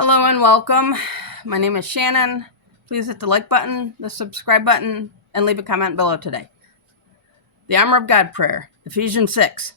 Hello and welcome. My name is Shannon. Please hit the like button, the subscribe button, and leave a comment below today. The Armor of God prayer, Ephesians 6.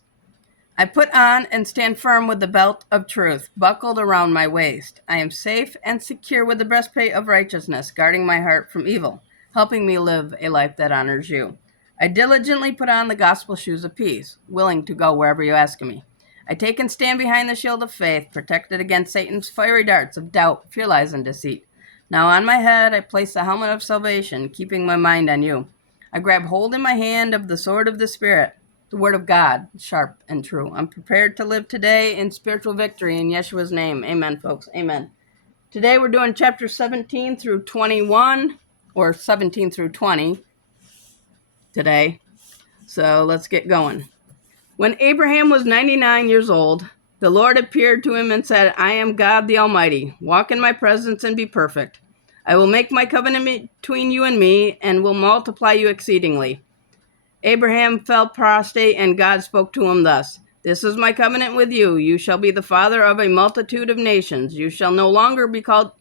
I put on and stand firm with the belt of truth buckled around my waist. I am safe and secure with the breastplate of righteousness, guarding my heart from evil, helping me live a life that honors you. I diligently put on the gospel shoes of peace, willing to go wherever you ask me. I take and stand behind the shield of faith, protected against Satan's fiery darts of doubt, fear, lies, and deceit. Now on my head I place the helmet of salvation, keeping my mind on you. I grab hold in my hand of the sword of the Spirit, the word of God, sharp and true. I'm prepared to live today in spiritual victory in Yeshua's name. Amen, folks. Amen. Today we're doing chapter 17 through 21, or 17 through 20 today. So let's get going. When Abraham was 99 years old, the Lord appeared to him and said, I am God the Almighty. Walk in my presence and be perfect. I will make my covenant between you and me and will multiply you exceedingly. Abraham fell prostrate, and God spoke to him thus, This is my covenant with you. You shall be the father of a multitude of nations. You shall no longer be called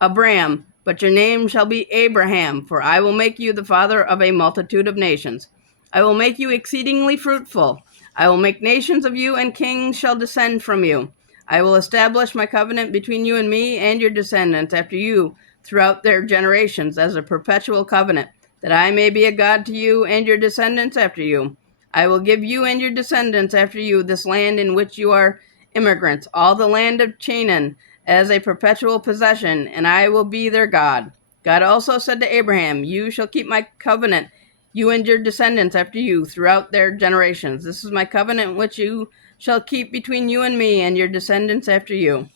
Abram, but your name shall be Abraham, for I will make you the father of a multitude of nations. I will make you exceedingly fruitful. I will make nations of you, and kings shall descend from you. I will establish my covenant between you and me and your descendants after you throughout their generations as a perpetual covenant, that I may be a God to you and your descendants after you. I will give you and your descendants after you this land in which you are immigrants, all the land of Canaan, as a perpetual possession, and I will be their God. God also said to Abraham, You shall keep my covenant, you and your descendants after you, throughout their generations. This is my covenant which you shall keep between you and me and your descendants after you.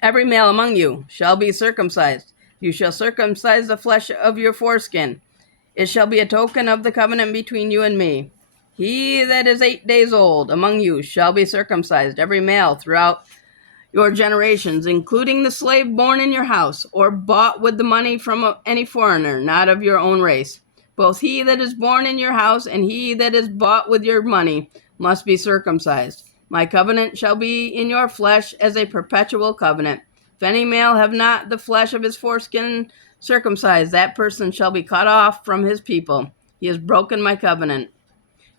Every male among you shall be circumcised. You shall circumcise the flesh of your foreskin. It shall be a token of the covenant between you and me. He that is 8 days old among you shall be circumcised, every male throughout your generations, including the slave born in your house, or bought with the money from any foreigner, not of your own race. Both he that is born in your house and he that is bought with your money must be circumcised. My covenant shall be in your flesh as a perpetual covenant. If any male have not the flesh of his foreskin circumcised, that person shall be cut off from his people. He has broken my covenant.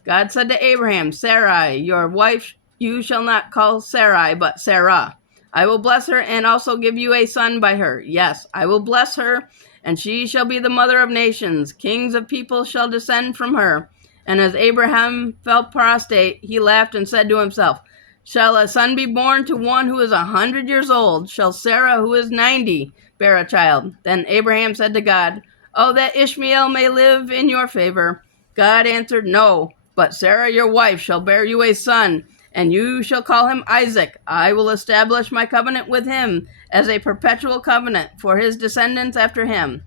God said to Abraham, Sarai, your wife, you shall not call Sarai, but Sarah. I will bless her and also give you a son by her. Yes, I will bless her, and she shall be the mother of nations. Kings of people shall descend from her. And as Abraham fell prostrate, he laughed and said to himself, Shall a son be born to one who is 100 years old? Shall Sarah, who is 90, bear a child? Then Abraham said to God, Oh, that Ishmael may live in your favor. God answered, No, but Sarah your wife shall bear you a son, and you shall call him Isaac. I will establish my covenant with him as a perpetual covenant for his descendants after him.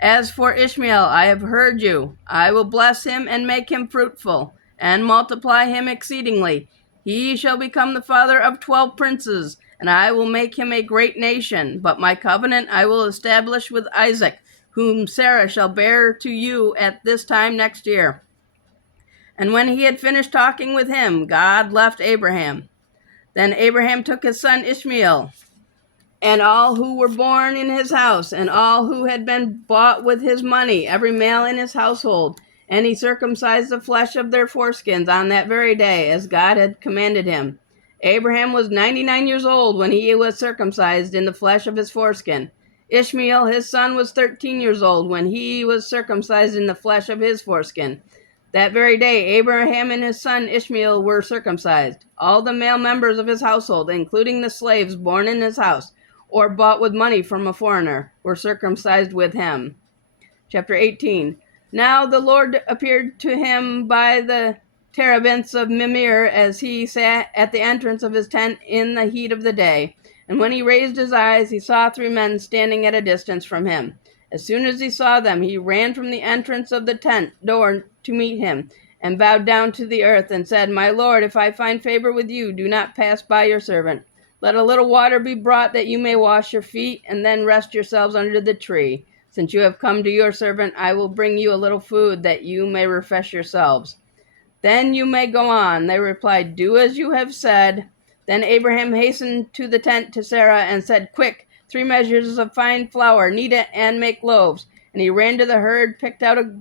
As for Ishmael, I have heard you. I will bless him and make him fruitful, and multiply him exceedingly. He shall become the father of 12 princes, and I will make him a great nation. But my covenant I will establish with Isaac, whom Sarah shall bear to you at this time next year. And when he had finished talking with him, God left Abraham. Then Abraham took his son Ishmael, and all who were born in his house, and all who had been bought with his money, every male in his household, and he circumcised the flesh of their foreskins on that very day, as God had commanded him. Abraham was 99 years old when he was circumcised in the flesh of his foreskin. Ishmael, his son, was 13 years old when he was circumcised in the flesh of his foreskin. That very day, Abraham and his son Ishmael were circumcised. All the male members of his household, including the slaves born in his house, or bought with money from a foreigner, were circumcised with him. Chapter 18. Now the Lord appeared to him by the terebinths of Mimir as he sat at the entrance of his tent in the heat of the day. And when he raised his eyes, he saw 3 men standing at a distance from him. As soon as he saw them, he ran from the entrance of the tent door to meet him, and bowed down to the earth, and said, My Lord, if I find favor with you, do not pass by your servant. Let a little water be brought that you may wash your feet, and then rest yourselves under the tree. Since you have come to your servant, I will bring you a little food that you may refresh yourselves. Then you may go on. They replied, Do as you have said. Then Abraham hastened to the tent to Sarah and said, "Quick, 3 measures of fine flour, knead it and make loaves." And he ran to the herd, picked out a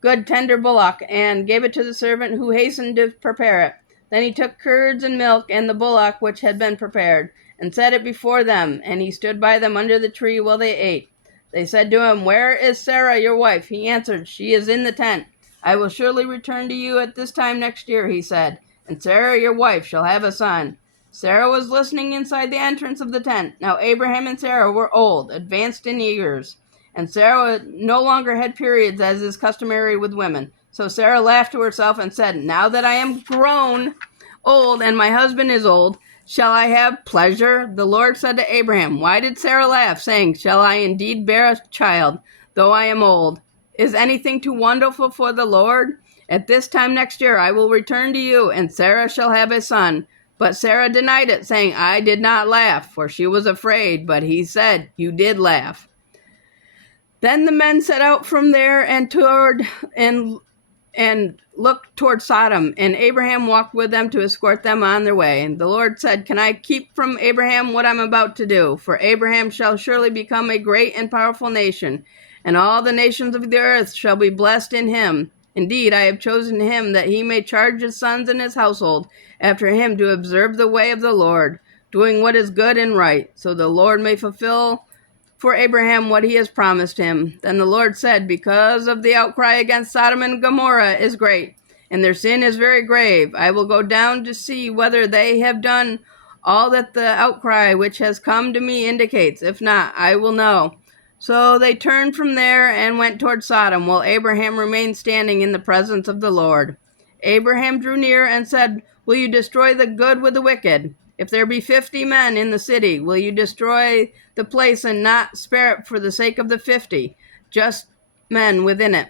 good tender bullock, and gave it to the servant who hastened to prepare it. Then he took curds and milk and the bullock which had been prepared, and set it before them, and he stood by them under the tree while they ate. They said to him, "Where is Sarah, your wife?" He answered, "She is in the tent." "I will surely return to you at this time next year," he said, "and Sarah, your wife, shall have a son." Sarah was listening inside the entrance of the tent. Now Abraham and Sarah were old, advanced in years, and Sarah no longer had periods as is customary with women. So Sarah laughed to herself and said, "Now that I am grown old and my husband is old, shall I have pleasure?" The Lord said to Abraham, "Why did Sarah laugh, saying, 'Shall I indeed bear a child, though I am old?' Is anything too wonderful for the Lord? At this time next year I will return to you, and Sarah shall have a son." But Sarah denied it, saying, "I did not laugh," for she was afraid. But he said, "You did laugh." Then the men set out from there and looked toward Sodom, and Abraham walked with them to escort them on their way. And the Lord said, "Can I keep from Abraham what I'm about to do? For Abraham shall surely become a great and powerful nation, and all the nations of the earth shall be blessed in him. Indeed, I have chosen him that he may charge his sons and his household after him to observe the way of the Lord, doing what is good and right, so the Lord may fulfill for Abraham what he has promised him." Then the Lord said, "Because of the outcry against Sodom and Gomorrah is great, and their sin is very grave, I will go down to see whether they have done all that the outcry which has come to me indicates. If not, I will know." So they turned from there and went toward Sodom, while Abraham remained standing in the presence of the Lord. Abraham drew near and said, "Will you destroy the good with the wicked? If there be 50 men in the city, will you destroy the place and not spare it for the sake of the 50 just men within it?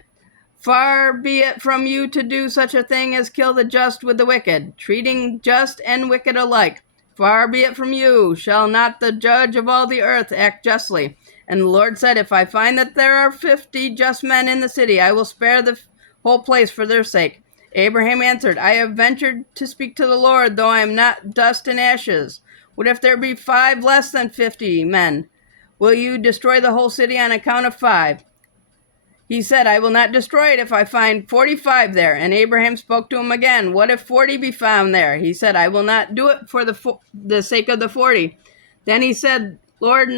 Far be it from you to do such a thing as kill the just with the wicked, treating just and wicked alike. Far be it from you. Shall not the judge of all the earth act justly?" And the Lord said, "If I find that there are 50 just men in the city, I will spare the whole place for their sake." Abraham answered, "I have ventured to speak to the Lord, though I am not dust and ashes. What if there be 5 less than 50 men? Will you destroy the whole city on account of 5? He said, "I will not destroy it if I find 45 there." And Abraham spoke to him again, "What if 40 be found there?" He said, "I will not do it for the sake of the 40. Then he said, "Lord,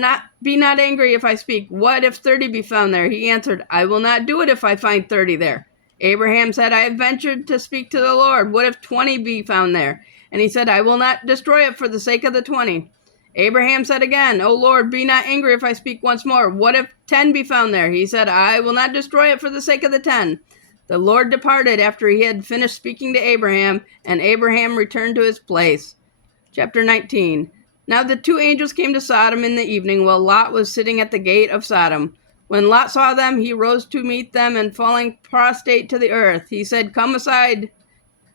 be not angry if I speak. What if 30 be found there?" He answered, "I will not do it if I find 30 there." Abraham said, "I have ventured to speak to the Lord. What if 20 be found there?" And he said, "I will not destroy it for the sake of the 20. Abraham said again, "O Lord, be not angry if I speak once more. What if 10 be found there?" He said, "I will not destroy it for the sake of the 10. The Lord departed after he had finished speaking to Abraham, and Abraham returned to his place. Chapter 19. Now the 2 angels came to Sodom in the evening, while Lot was sitting at the gate of Sodom. When Lot saw them, he rose to meet them, and falling prostrate to the earth, he said, "Come aside,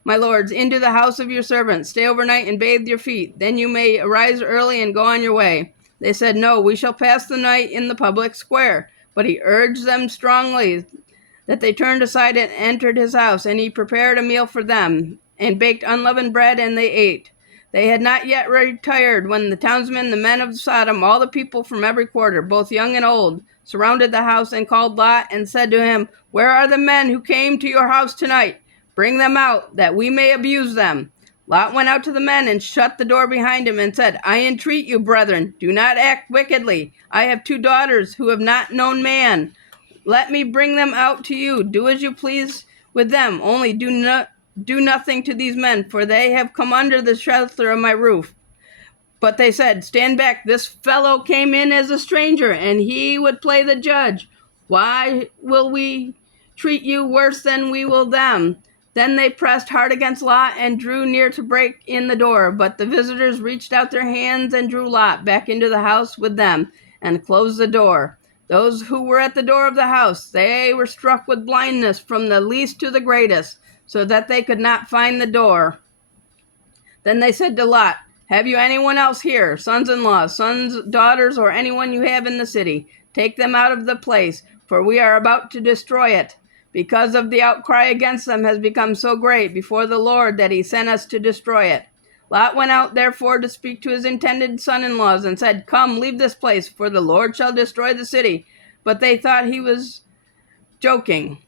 my lords, into the house of your servant. Stay overnight and bathe your feet. Then you may arise early and go on your way." They said, "No, we shall pass the night in the public square." But he urged them strongly that they turned aside and entered his house, and he prepared a meal for them, and baked unleavened bread, and they ate. They had not yet retired when the townsmen, the men of Sodom, all the people from every quarter, both young and old, surrounded the house and called Lot and said to him, "Where are the men who came to your house tonight? Bring them out, that we may abuse them." Lot went out to the men and shut the door behind him and said, "I entreat you, brethren, do not act wickedly. I have 2 daughters who have not known man. Let me bring them out to you. Do as you please with them, only do nothing to these men, for they have come under the shelter of my roof." But they said, "Stand back. This fellow came in as a stranger, and he would play the judge. Why will we treat you worse than we will them?" Then they pressed hard against Lot and drew near to break in the door. But the visitors reached out their hands and drew Lot back into the house with them and closed the door. Those who were at the door of the house, they were struck with blindness from the least to the greatest, so that they could not find the door. Then they said to Lot, "Have you anyone else here, sons-in-law, sons, daughters, or anyone you have in the city? Take them out of the place, for we are about to destroy it, because of the outcry against them has become so great before the Lord that he sent us to destroy it." Lot went out therefore to speak to his intended son-in-laws and said, "Come, leave this place, for the Lord shall destroy the city." But they thought he was joking.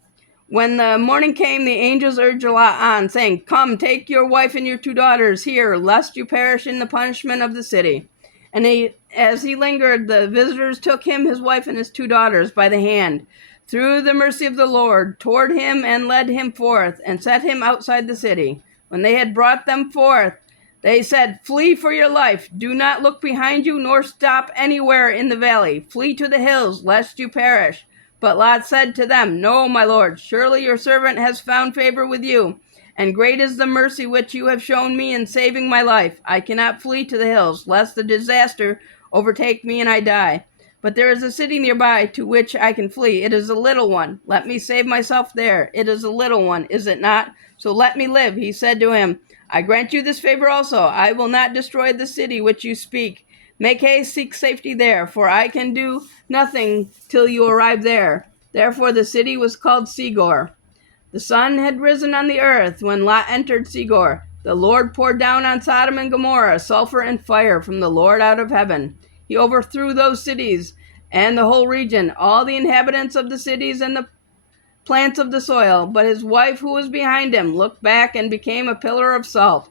When the morning came, the angels urged Lot on, saying, "Come, take your wife and your 2 daughters here, lest you perish in the punishment of the city." And as he lingered, the visitors took him, his wife, and his 2 daughters by the hand, through the mercy of the Lord, toward him, and led him forth, and set him outside the city. When they had brought them forth, they said, "Flee for your life. Do not look behind you, nor stop anywhere in the valley. Flee to the hills, lest you perish." But Lot said to them, "No, my lord, surely your servant has found favor with you, and great is the mercy which you have shown me in saving my life. I cannot flee to the hills, lest the disaster overtake me and I die. But there is a city nearby to which I can flee. It is a little one. Let me save myself there. It is a little one, is it not? So let me live." He said to him, "I grant you this favor also. I will not destroy the city which you speak. Make haste, seek safety there, for I can do nothing till you arrive there." Therefore the city was called Segor. The sun had risen on the earth when Lot entered Segor. The Lord poured down on Sodom and Gomorrah sulfur and fire from the Lord out of heaven. He overthrew those cities and the whole region, all the inhabitants of the cities and the plants of the soil. But his wife, who was behind him, looked back and became a pillar of salt.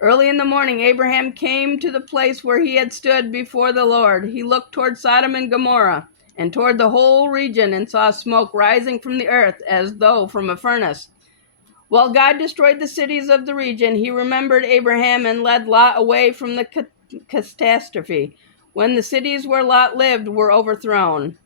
Early in the morning, Abraham came to the place where he had stood before the Lord. He looked toward Sodom and Gomorrah and toward the whole region, and saw smoke rising from the earth as though from a furnace. While God destroyed the cities of the region, he remembered Abraham and led Lot away from the catastrophe, when the cities where Lot lived were overthrown.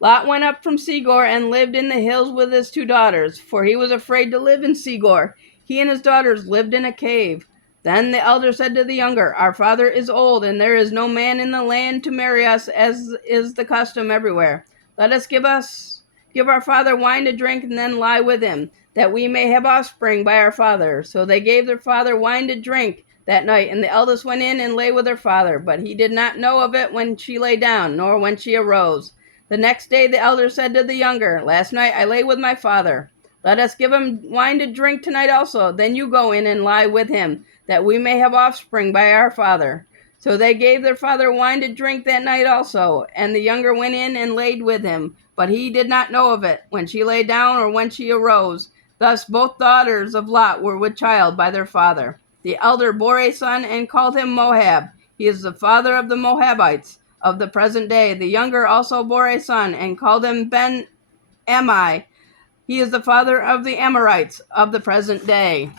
Lot went up from Segor and lived in the hills with his 2 daughters, for he was afraid to live in Segor. He and his daughters lived in a cave. Then the elder said to the younger, "Our father is old, and there is no man in the land to marry us, as is the custom everywhere. Let us give our father wine to drink, and then lie with him, that we may have offspring by our father." So they gave their father wine to drink that night, and the eldest went in and lay with her father. But he did not know of it when she lay down, nor when she arose. The next day the elder said to the younger, "Last night I lay with my father. Let us give him wine to drink tonight also. Then you go in and lie with him, that we may have offspring by our father." So they gave their father wine to drink that night also, and the younger went in and laid with him. But he did not know of it, when she lay down or when she arose. Thus both daughters of Lot were with child by their father. The elder bore a son and called him Moab. He is the father of the Moabites of the present day. The younger also bore a son and called him Ben-Ammi. He is the father of the Amorites of the present day.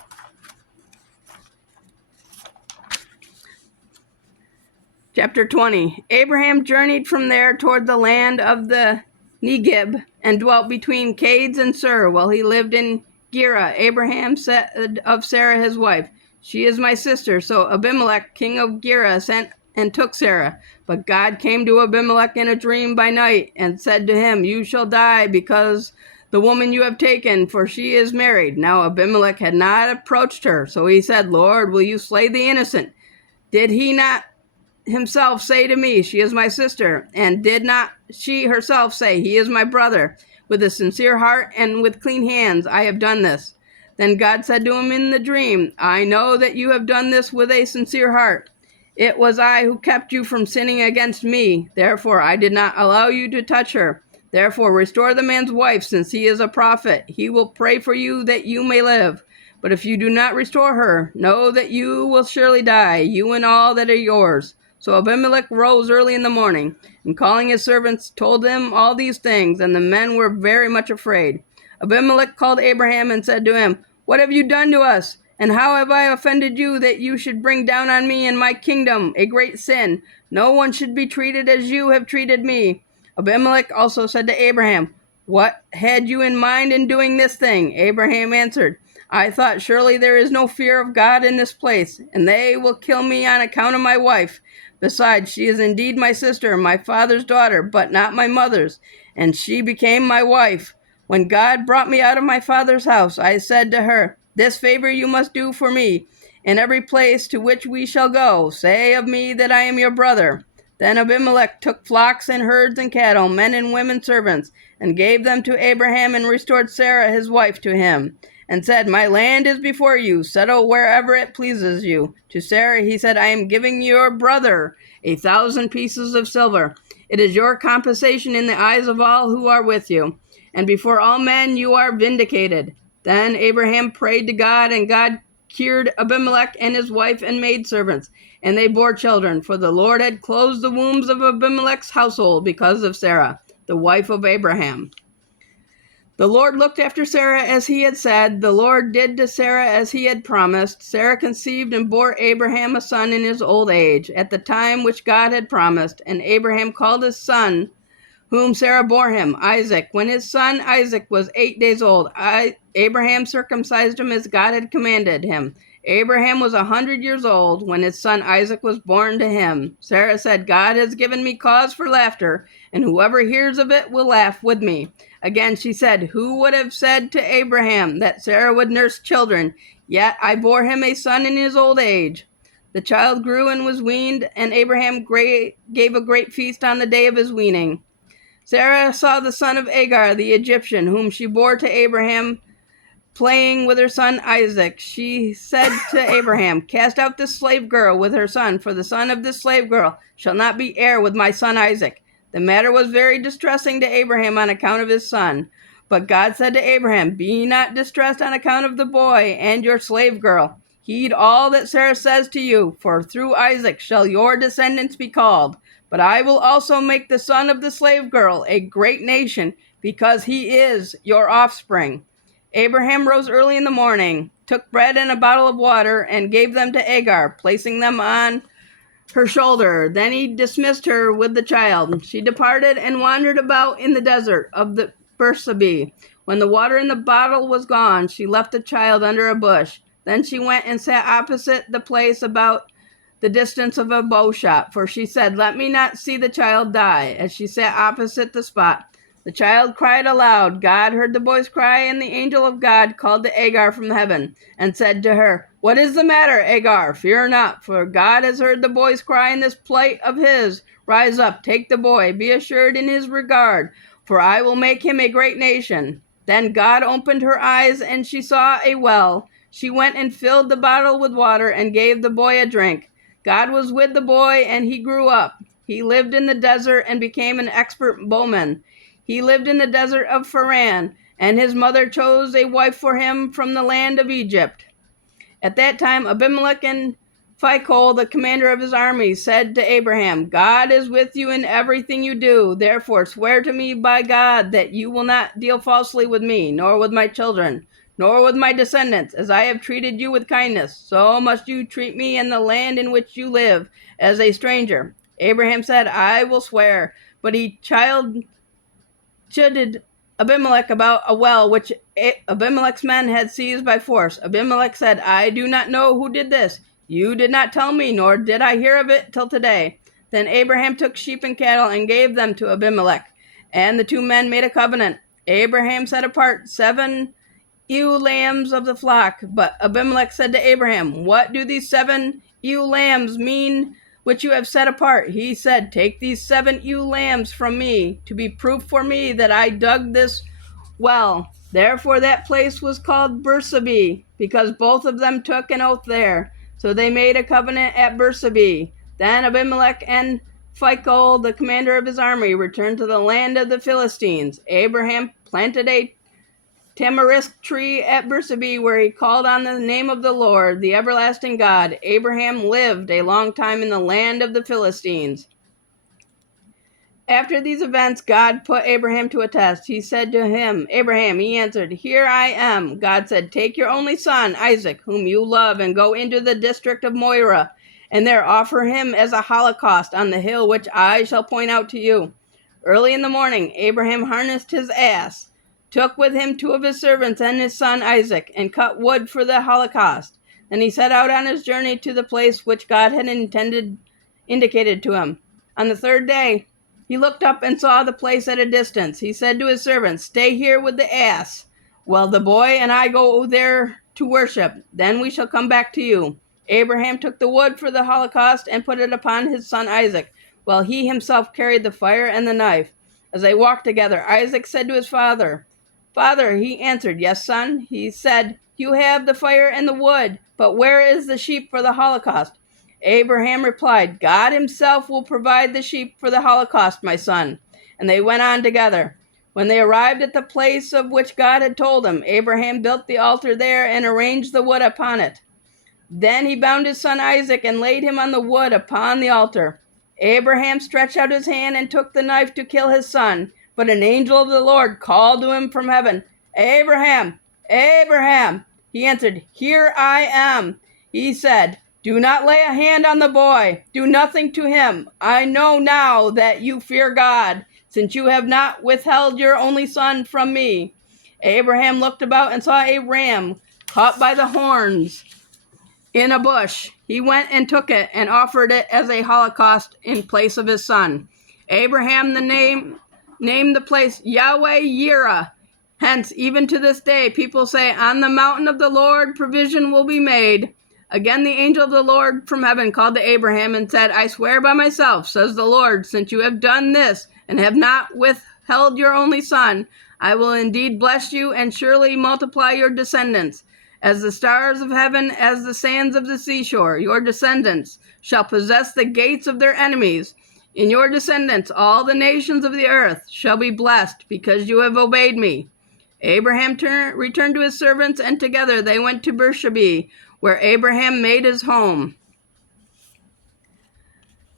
Chapter 20. Abraham journeyed from there toward the land of the Negeb and dwelt between Cades and Sur, while he lived in Gerar. Abraham said of Sarah his wife, "She is my sister." So Abimelech, king of Gerar, sent and took Sarah. But God came to Abimelech in a dream by night and said to him, "You shall die because the woman you have taken, for she is married." Now Abimelech had not approached her, so he said, "Lord, will you slay the innocent? Did he not himself say to me, 'She is my sister'? And did not she herself say, 'He is my brother'? With a sincere heart and with clean hands I have done this." Then God said to him in the dream, "I know that you have done this with a sincere heart. It was I who kept you from sinning against me. Therefore I did not allow you to touch her. Therefore restore the man's wife, since he is a prophet. He will pray for you that you may live. But if you do not restore her, know that you will surely die, you and all that are yours." So Abimelech rose early in the morning, and calling his servants, told them all these things, and the men were very much afraid. Abimelech called Abraham and said to him, "What have you done to us? And how have I offended you, that you should bring down on me and my kingdom a great sin? No one should be treated as you have treated me." Abimelech also said to Abraham, "What had you in mind in doing this thing?" Abraham answered, "I thought, surely there is no fear of God in this place, and they will kill me on account of my wife. Besides, she is indeed my sister, my father's daughter, but not my mother's, and she became my wife. When God brought me out of my father's house, I said to her, 'This favor you must do for me. In every place to which we shall go, say of me that I am your brother.' Then Abimelech took flocks and herds and cattle, men and women servants, and gave them to Abraham, and restored Sarah his wife to him. and said, "My land is before you. Settle wherever it pleases you." To Sarah he said, "I am giving your brother 1,000 pieces of silver. It is your compensation in the eyes of all who are with you. And before all men you are vindicated." Then Abraham prayed to God, and God cured Abimelech and his wife and maidservants, and they bore children, for the Lord had closed the wombs of Abimelech's household because of Sarah, the wife of Abraham. The Lord looked after Sarah as he had said. The Lord did to Sarah as he had promised. Sarah conceived and bore Abraham a son in his old age, at the time which God had promised. And Abraham called his son, whom Sarah bore him, Isaac. When his son Isaac was 8 days old, Abraham circumcised him as God had commanded him. Abraham was 100 years old when his son Isaac was born to him. Sarah said, "God has given me cause for laughter, and whoever hears of it will laugh with me." Again she said, "Who would have said to Abraham that Sarah would nurse children? Yet I bore him a son in his old age." The child grew and was weaned, and Abraham gave a great feast on the day of his weaning. Sarah saw the son of Agar, the Egyptian, whom she bore to Abraham, playing with her son Isaac. She said to Abraham, "Cast out this slave girl with her son, for the son of this slave girl shall not be heir with my son Isaac." The matter was very distressing to Abraham on account of his son. But God said to Abraham, "Be not distressed on account of the boy and your slave girl. Heed all that Sarah says to you, for through Isaac shall your descendants be called. But I will also make the son of the slave girl a great nation, because he is your offspring." Abraham rose early in the morning, took bread and a bottle of water, and gave them to Agar, placing them on her shoulder. Then he dismissed her with the child. She departed and wandered about in the desert of the Beersheba. When the water in the bottle was gone, she left the child under a bush. Then she went and sat opposite the place, about the distance of a bow shot, for she said, "Let me not see the child die." As she sat opposite the spot, the child cried aloud. God heard the boy's cry, and the angel of God called to Agar from heaven and said to her, "What is the matter, Agar? Fear not, for God has heard the boy's cry in this plight of his. Rise up, take the boy, be assured in his regard, for I will make him a great nation." Then God opened her eyes, and she saw a well. She went and filled the bottle with water and gave the boy a drink. God was with the boy, and he grew up. He lived in the desert and became an expert bowman. He lived in the desert of Paran, and his mother chose a wife for him from the land of Egypt. At that time, Abimelech and Phicol, the commander of his army, said to Abraham, "God is with you in everything you do. Therefore, swear to me by God that you will not deal falsely with me, nor with my children, nor with my descendants. As I have treated you with kindness, so must you treat me and the land in which you live as a stranger." Abraham said, "I will swear." But he chided Abimelech about a well which Abimelech's men had seized by force. Abimelech said, "I do not know who did this. You did not tell me, nor did I hear of it till today." Then Abraham took sheep and cattle and gave them to Abimelech, and the two men made a covenant. Abraham set apart 7 ewe lambs of the flock. But Abimelech said to Abraham, "What do these 7 ewe lambs mean which you have set apart?" He said, "Take these 7 ewe lambs from me, to be proof for me that I dug this well." Therefore that place was called Beersheba, because both of them took an oath there. So they made a covenant at Beersheba. Then Abimelech and Phicol, the commander of his army, returned to the land of the Philistines. Abraham planted a tamarisk tree at Beersheba, where he called on the name of the Lord, the everlasting God. Abraham lived a long time in the land of the Philistines. After these events, God put Abraham to a test. He said to him, "Abraham," he answered, "Here I am." God said, "Take your only son, Isaac, whom you love, and go into the district of Moriah, and there offer him as a holocaust on the hill which I shall point out to you." Early in the morning, Abraham harnessed his ass, took with him 2 of his servants and his son Isaac, and cut wood for the holocaust. Then he set out on his journey to the place which God had indicated to him. On the 3rd day, he looked up and saw the place at a distance. He said to his servants, "Stay here with the ass, while the boy and I go there to worship. Then we shall come back to you." Abraham took the wood for the holocaust and put it upon his son Isaac, while he himself carried the fire and the knife. As they walked together, Isaac said to his father, Father, he answered, yes, son. He said, you have the fire and the wood, but where is the sheep for the holocaust? Abraham replied, God himself will provide the sheep for the holocaust, my son. And they went on together. When they arrived at the place of which God had told him, Abraham built the altar there and arranged the wood upon it. Then he bound his son Isaac and laid him on the wood upon the altar. Abraham stretched out his hand and took the knife to kill his son. But an angel of the Lord called to him from heaven, Abraham, Abraham. He answered, here I am. He said, do not lay a hand on the boy. Do nothing to him. I know now that you fear God, since you have not withheld your only son from me. Abraham looked about and saw a ram caught by the horns in a bush. He went and took it and offered it as a holocaust in place of his son. Abraham named the place Yahweh Yireh. Hence, even to this day, people say, on the mountain of the Lord provision will be made. Again, the angel of the Lord from heaven called to Abraham and said, I swear by myself, says the Lord, since you have done this and have not withheld your only son, I will indeed bless you and surely multiply your descendants. As the stars of heaven, as the sands of the seashore, your descendants shall possess the gates of their enemies. In your descendants, all the nations of the earth shall be blessed because you have obeyed me. Abraham returned to his servants, and together they went to Beersheba, where Abraham made his home.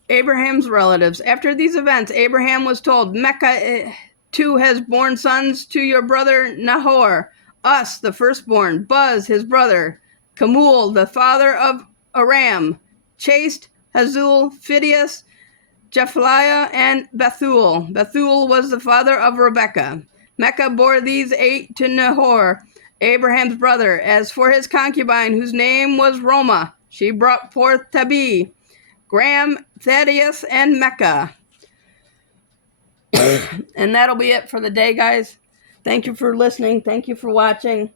Abraham's relatives. After these events, Abraham was told, Mecca too has borne sons to your brother Nahor, Us, the firstborn, Buz, his brother, Kemuel, the father of Aram, Chased, Hazul, Phidias, Japhliah, and Bethuel. Bethuel was the father of Rebekah. Mecca bore these 8 to Nahor, Abraham's brother. As for his concubine, whose name was Roma, she brought forth Tabi, Graham, Thaddeus, and Mecca. And that'll be it for the day, guys. Thank you for listening. Thank you for watching.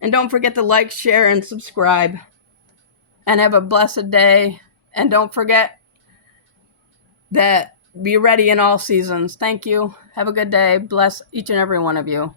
And don't forget to like, share, and subscribe. And have a blessed day. And don't forget that be ready in all seasons. Thank you. Have a good day. Bless each and every one of you.